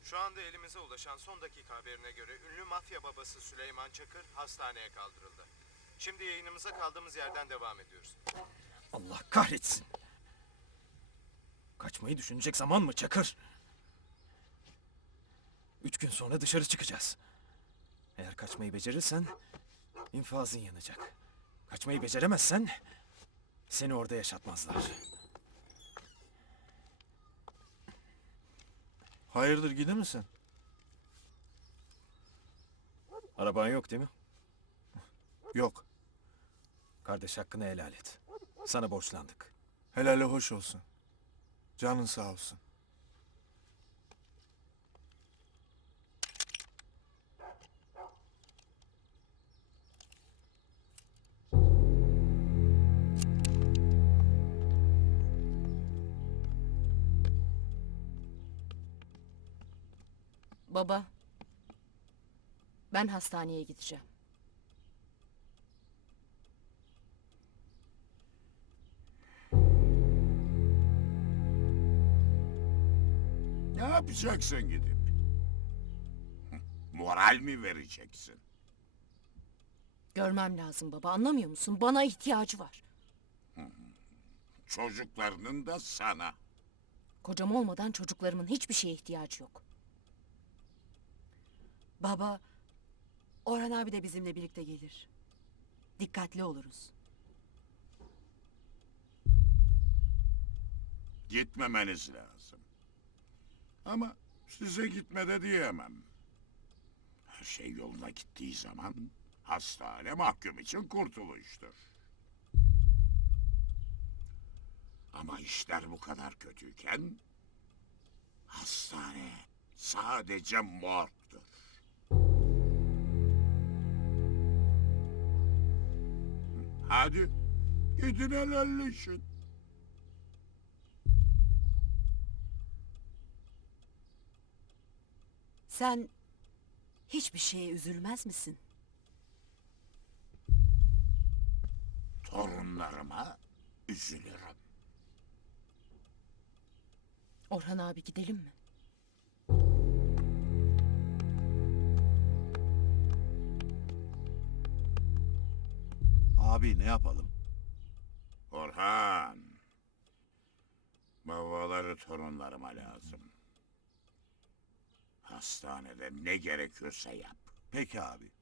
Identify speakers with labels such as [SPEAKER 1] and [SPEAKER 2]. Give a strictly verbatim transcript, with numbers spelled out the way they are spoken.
[SPEAKER 1] Şu anda elimize ulaşan son dakika haberine göre ünlü mafya babası Süleyman Çakır hastaneye kaldırıldı. Şimdi yayınımıza kaldığımız yerden devam ediyoruz.
[SPEAKER 2] Allah kahretsin. Kaçmayı düşünecek zaman mı Çakır? Üç gün sonra dışarı çıkacağız. Eğer kaçmayı becerirsen infazın yanacak. Kaçmayı beceremezsen seni orada yaşatmazlar.
[SPEAKER 3] Hayırdır, gide misin?
[SPEAKER 2] Araban yok değil mi?
[SPEAKER 3] Yok.
[SPEAKER 2] Kardeş, hakkını helal et. Sana borçlandık.
[SPEAKER 3] Helali hoş olsun. Canın sağ olsun.
[SPEAKER 4] Baba, ben hastaneye gideceğim.
[SPEAKER 5] Ne yapacaksın gidip? Moral mi vereceksin?
[SPEAKER 4] Görmem lazım baba, anlamıyor musun? Bana ihtiyacı var.
[SPEAKER 5] Çocuklarının da sana.
[SPEAKER 4] Kocam olmadan çocuklarımın hiçbir şeye ihtiyacı yok.
[SPEAKER 6] Baba, Orhan abi de bizimle birlikte gelir. Dikkatli oluruz.
[SPEAKER 5] Gitmemeniz lazım. Ama size gitme de diyemem. Her şey yoluna gittiği zaman hastane mahkum için kurtuluştur. Ama işler bu kadar kötüyken hastane sadece morgdur. Hadi gidin helalleşin.
[SPEAKER 6] Sen hiçbir şeye üzülmez misin?
[SPEAKER 5] Torunlarıma üzülürüm.
[SPEAKER 4] Orhan abi, gidelim mi?
[SPEAKER 3] Abi ne yapalım?
[SPEAKER 5] Orhan. Babaları torunlarıma lazım. Hastanede ne gerekiyorsa yap.
[SPEAKER 3] Peki abi.